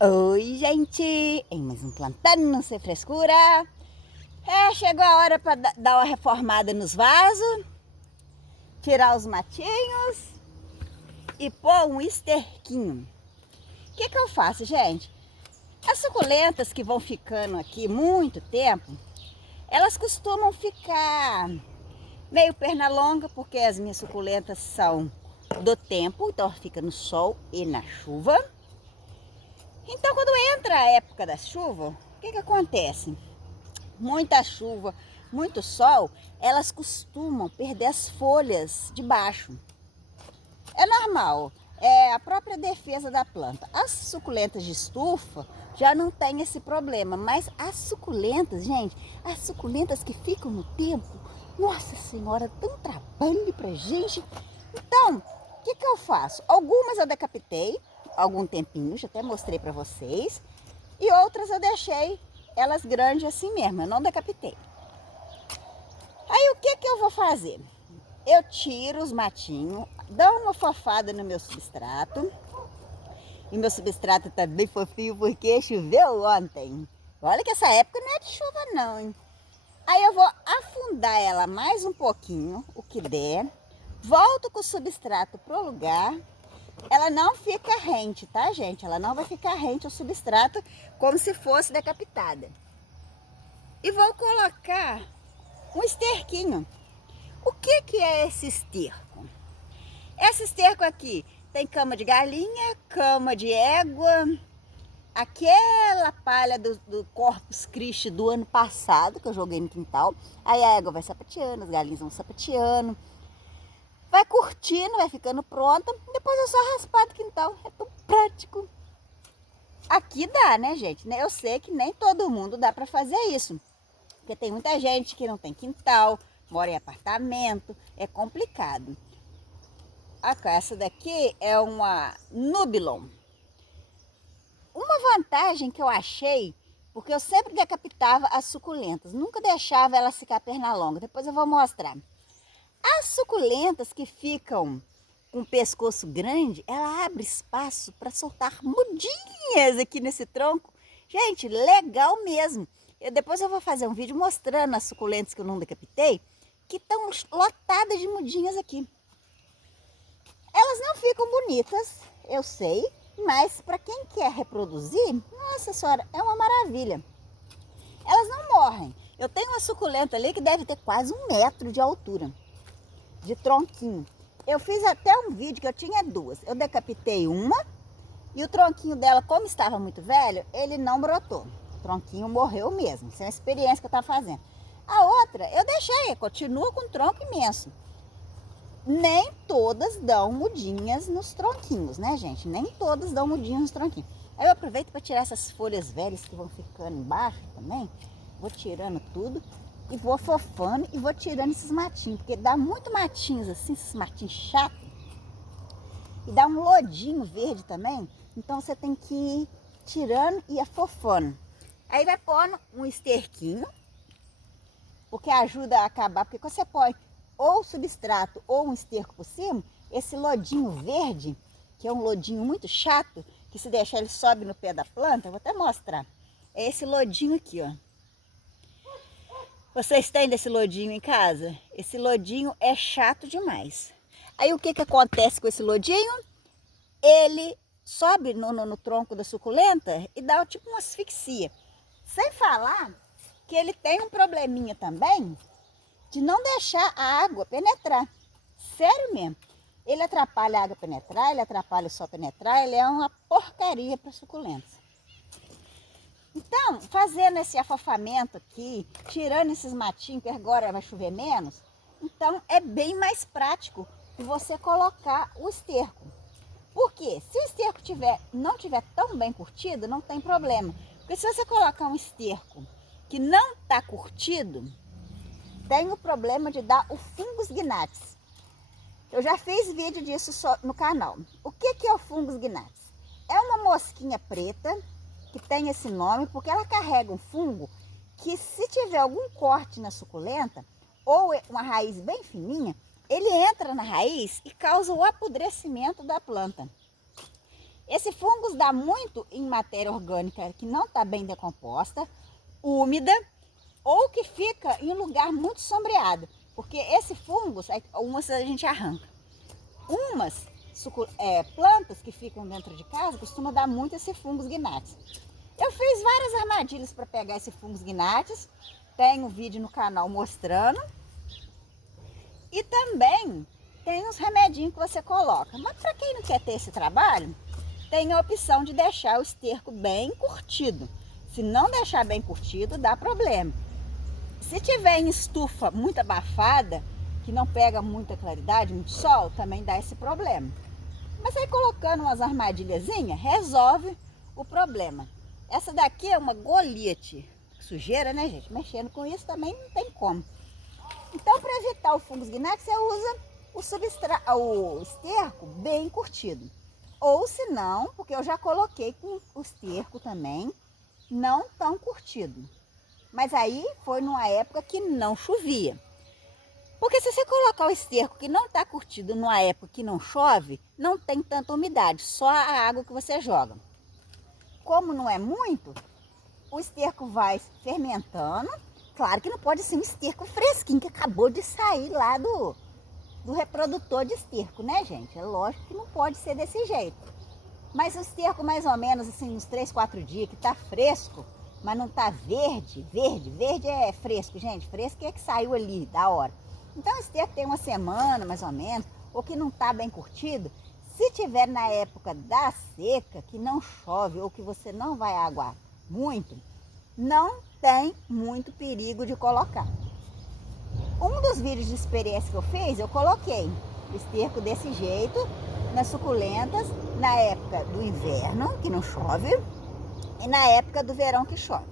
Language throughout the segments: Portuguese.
Oi, gente! Em mais um Plantando Sem Frescura. Chegou a hora para dar uma reformada nos vasos, tirar os matinhos e pôr um esterquinho. O que eu faço, gente? As suculentas que vão ficando aqui muito tempo, elas costumam ficar meio perna longa, porque as minhas suculentas são do tempo, então fica no sol e na chuva. Então, quando entra a época da chuva, o que acontece? Muita chuva, muito sol, elas costumam perder as folhas de baixo. É normal, é a própria defesa da planta. As suculentas de estufa já não tem esse problema, mas as suculentas, gente, as suculentas que ficam no tempo, nossa senhora, dá um trabalho pra gente. Então, o que eu faço? Algumas eu decapitei, algum tempinho, já até mostrei pra vocês, e outras eu deixei elas grandes assim mesmo, eu não decapitei. Aí o que eu vou fazer? Eu tiro os matinhos, dou uma fofada no meu substrato. E meu substrato tá bem fofinho porque choveu ontem. Olha que essa época não é de chuva não, hein? Aí eu vou afundar ela mais um pouquinho, o que der. Volto com o substrato pro lugar. Ela não fica rente, tá, gente? Ela não vai ficar rente ao substrato como se fosse decapitada. E vou colocar um esterquinho. O que é esse esterco? Esse esterco aqui tem cama de galinha, cama de égua, aquela palha do Corpus Christi do ano passado que eu joguei no quintal. Aí a égua vai sapateando, as galinhas vão sapateando, vai curtindo, vai ficando pronta. Depois é só raspar do quintal, é tão prático. Aqui dá, né, gente? Eu sei que nem todo mundo dá para fazer isso, porque tem muita gente que não tem quintal, mora em apartamento, é complicado. Essa daqui é uma Nubilon. Uma vantagem que eu achei, porque eu sempre decapitava as suculentas, nunca deixava elas ficar perna longa. Depois eu vou mostrar. As suculentas que ficam com o pescoço grande, ela abre espaço para soltar mudinhas aqui nesse tronco. Gente, legal mesmo. Depois eu vou fazer um vídeo mostrando as suculentas que eu não decapitei, que estão lotadas de mudinhas aqui. Elas não ficam bonitas, eu sei, mas para quem quer reproduzir, nossa senhora, é uma maravilha. Elas não morrem. Eu tenho uma suculenta ali que deve ter quase 1 metro de altura, de tronquinho. Eu fiz até um vídeo que eu tinha duas. Eu decapitei uma e o tronquinho dela, como estava muito velho, ele não brotou. O tronquinho morreu mesmo, isso é uma experiência que eu estava fazendo. A outra, eu deixei, continua com um tronco imenso. Nem todas dão mudinhas nos tronquinhos, né, gente? Nem todas dão mudinhas nos tronquinhos. Aí eu aproveito para tirar essas folhas velhas que vão ficando embaixo também. Vou tirando tudo e vou fofando e vou tirando esses matinhos, porque dá muito matinhos assim, esses matinhos chatos. E dá um lodinho verde também, então você tem que ir tirando e afofando. Aí vai pondo um esterquinho, porque ajuda a acabar, porque quando você põe ou substrato ou um esterco por cima, esse lodinho verde, que é um lodinho muito chato, que se deixar ele sobe no pé da planta, eu vou até mostrar. É esse lodinho aqui, ó. Vocês têm desse lodinho em casa? Esse lodinho é chato demais. Aí o que acontece com esse lodinho? Ele sobe no tronco da suculenta e dá tipo uma asfixia. Sem falar que ele tem um probleminha também de não deixar a água penetrar. Sério mesmo. Ele atrapalha a água penetrar, ele atrapalha o sol penetrar, ele é uma porcaria para suculentas. Então, fazendo esse afofamento aqui, tirando esses matinhos, que agora vai chover menos, então é bem mais prático de você colocar o esterco. Por quê? Se o esterco não tiver tão bem curtido, não tem problema. Porque se você colocar um esterco que não está curtido, tem o problema de dar o fungus gnats. Eu já fiz vídeo disso no canal. O que é o fungus gnats? É uma mosquinha preta que tem esse nome porque ela carrega um fungo que, se tiver algum corte na suculenta ou uma raiz bem fininha, ele entra na raiz e causa o apodrecimento da planta. Esse fungo dá muito em matéria orgânica que não está bem decomposta, úmida, ou que fica em um lugar muito sombreado. Porque esse fungo, umas a gente arranca. Umas plantas que ficam dentro de casa costumam dar muito esse fungus gnatius. Eu fiz várias armadilhas para pegar esse fungus gnatius. Tem um vídeo no canal mostrando. E também tem uns remedinhos que você coloca. Mas para quem não quer ter esse trabalho, tem a opção de deixar o esterco bem curtido. Se não deixar bem curtido, dá problema. Se tiver em estufa muito abafada, que não pega muita claridade, muito sol, também dá esse problema. Mas aí colocando umas armadilhazinhas, resolve o problema. Essa daqui é uma Goliath. Sujeira, né, gente? Mexendo com isso também não tem como. Então, para evitar o fungus gnatius, você usa o esterco bem curtido. Ou se não, porque eu já coloquei com o esterco também, não tão curtido. Mas aí foi numa época que não chovia. Porque se você colocar o esterco que não está curtido numa época que não chove, não tem tanta umidade, só a água que você joga. Como não é muito, o esterco vai fermentando. Claro que não pode ser um esterco fresquinho, que acabou de sair lá do reprodutor de esterco, né, gente? É lógico que não pode ser desse jeito. Mas o esterco mais ou menos assim, uns 3, 4 dias, que tá fresco, mas não tá verde. Verde é fresco, gente. Fresco é que saiu ali, da hora. Então o esterco tem uma semana, mais ou menos, ou que não tá bem curtido. Se tiver na época da seca, que não chove, ou que você não vai aguar muito, não tem muito perigo de colocar. Um dos vídeos de experiência que eu fiz, eu coloquei esterco desse jeito nas suculentas na época do inverno, que não chove, e na época do verão, que chove.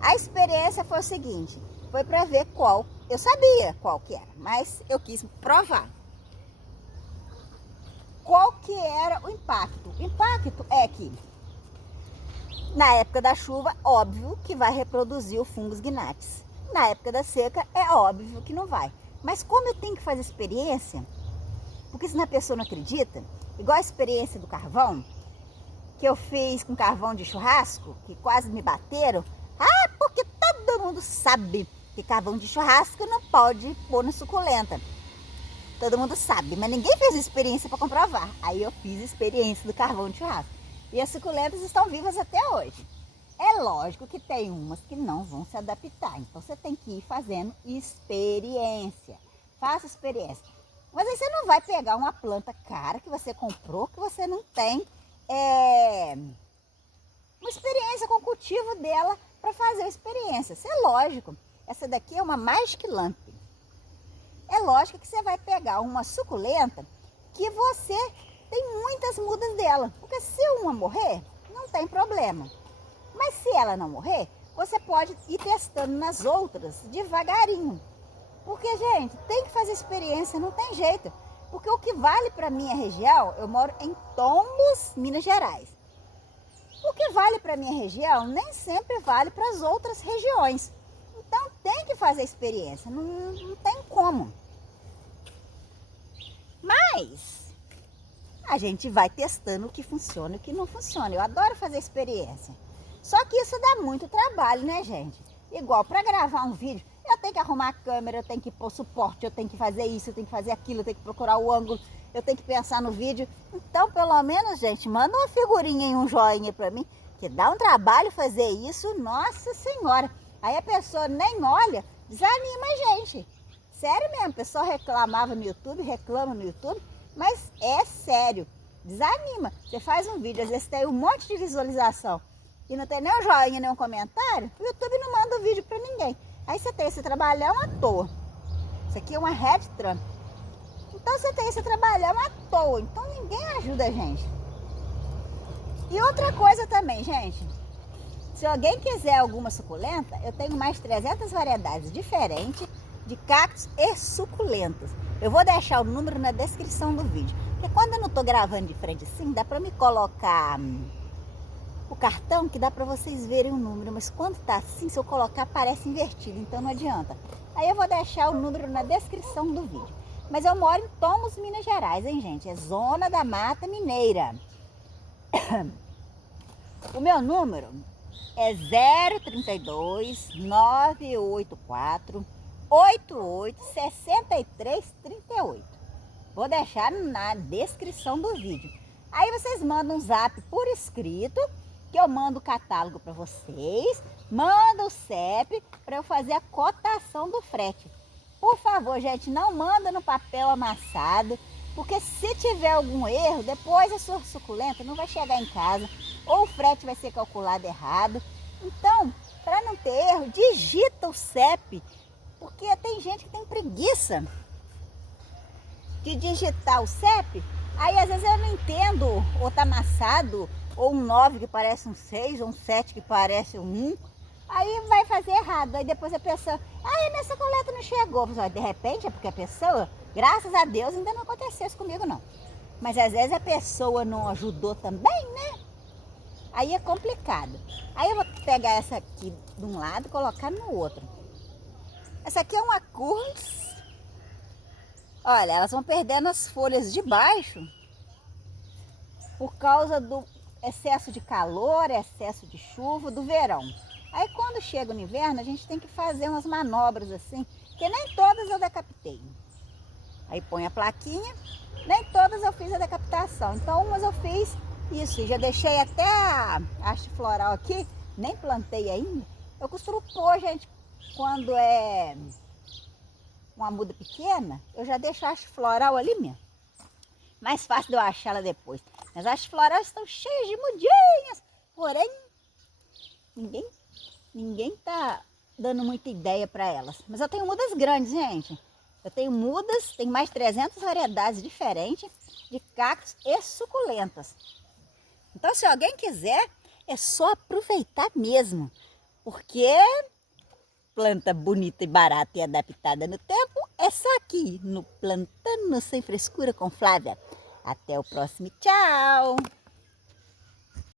A experiência foi o seguinte, foi para ver qual, eu sabia qual que era, mas eu quis provar. Qual que era o impacto? O impacto é que na época da chuva, óbvio que vai reproduzir o fungus gnatius. Na época da seca, é óbvio que não vai. Mas como eu tenho que fazer experiência, porque senão a pessoa não acredita, igual a experiência do carvão, que eu fiz com carvão de churrasco, que quase me bateram. Ah, porque todo mundo sabe que carvão de churrasco não pode pôr na suculenta. Todo mundo sabe, mas ninguém fez experiência para comprovar. Aí eu fiz experiência do carvão de churrasco. E as suculentas estão vivas até hoje. É lógico que tem umas que não vão se adaptar. Então você tem que ir fazendo experiência. Faça experiência. Mas aí você não vai pegar uma planta cara que você comprou, que você não tem uma experiência com o cultivo dela para fazer a experiência. Isso é lógico. Essa daqui é uma Magic Lamp. É lógico que você vai pegar uma suculenta que você tem muitas mudas dela. Porque se uma morrer, não tem problema. Mas se ela não morrer, você pode ir testando nas outras devagarinho. Porque, gente, tem que fazer experiência, não tem jeito. Porque o que vale para minha região, eu moro em Tombos, Minas Gerais. O que vale para minha região nem sempre vale para as outras regiões. Então tem que fazer experiência, não tem como. Mas a gente vai testando o que funciona e o que não funciona. Eu adoro fazer experiência. Só que isso dá muito trabalho, né, gente? Igual para gravar um vídeo, eu tenho que arrumar a câmera, eu tenho que pôr suporte, eu tenho que fazer isso, eu tenho que fazer aquilo, eu tenho que procurar o ângulo, eu tenho que pensar no vídeo. Então, pelo menos, gente, manda uma figurinha e um joinha para mim, que dá um trabalho fazer isso, nossa senhora. Aí a pessoa nem olha, desanima a gente. Sério mesmo, a pessoa reclamava no YouTube, reclama no YouTube, mas é sério, desanima. Você faz um vídeo, às vezes tem um monte de visualização e não tem nem um joinha, nem um comentário, o YouTube não manda o vídeo para ninguém. Aí você tem esse trabalhão à toa. Isso aqui é uma head tramp. Então você tem esse trabalhão à toa, então ninguém ajuda a gente. E outra coisa também, gente, se alguém quiser alguma suculenta, eu tenho mais 300 variedades diferentes de cactos e suculentas. Eu vou deixar o número na descrição do vídeo. Porque quando eu não estou gravando de frente assim, dá para me colocar o cartão, que dá para vocês verem o número. Mas quando tá assim, se eu colocar, aparece invertido, então não adianta. Aí eu vou deixar o número na descrição do vídeo. Mas eu moro em Tombos, Minas Gerais, hein, gente? É zona da Mata Mineira. O meu número é 032 984 88 63 38. Vou deixar na descrição do vídeo. Aí vocês mandam um zap por escrito, que eu mando o catálogo para vocês, mando o CEP para eu fazer a cotação do frete. Por favor, gente, não manda no papel amassado, porque se tiver algum erro, depois a sua suculenta não vai chegar em casa, ou o frete vai ser calculado errado. Então, para não ter erro, digita o CEP, porque tem gente que tem preguiça de digitar o CEP, aí às vezes eu não entendo, ou tá amassado, ou um 9 que parece um 6, ou um 7 que parece um 1, aí vai fazer errado. Aí depois a pessoa, minha sacoleta não chegou. De repente é porque a pessoa, graças a Deus, ainda não aconteceu isso comigo não. Mas às vezes a pessoa não ajudou também, né? Aí é complicado. Aí eu vou pegar essa aqui de um lado e colocar no outro. Essa aqui é uma curls. Olha, elas vão perdendo as folhas de baixo por causa do excesso de calor, excesso de chuva, do verão. Aí quando chega o inverno, a gente tem que fazer umas manobras assim, que nem todas eu decapitei. Aí põe a plaquinha, nem todas eu fiz a decapitação. Então umas eu fiz isso, já deixei até a haste floral aqui, nem plantei ainda. Eu costumo pôr, gente, quando é uma muda pequena, eu já deixo a haste floral ali mesmo. Mais fácil de eu achar ela depois. As hastes florais estão cheias de mudinhas, porém, ninguém tá dando muita ideia para elas. Mas eu tenho mudas grandes, gente. Eu tenho mudas, tem mais de 300 variedades diferentes de cactos e suculentas. Então, se alguém quiser, é só aproveitar mesmo. Porque planta bonita e barata e adaptada no tempo é só aqui no Plantando Sem Frescura com Flávia. Até o próximo, tchau!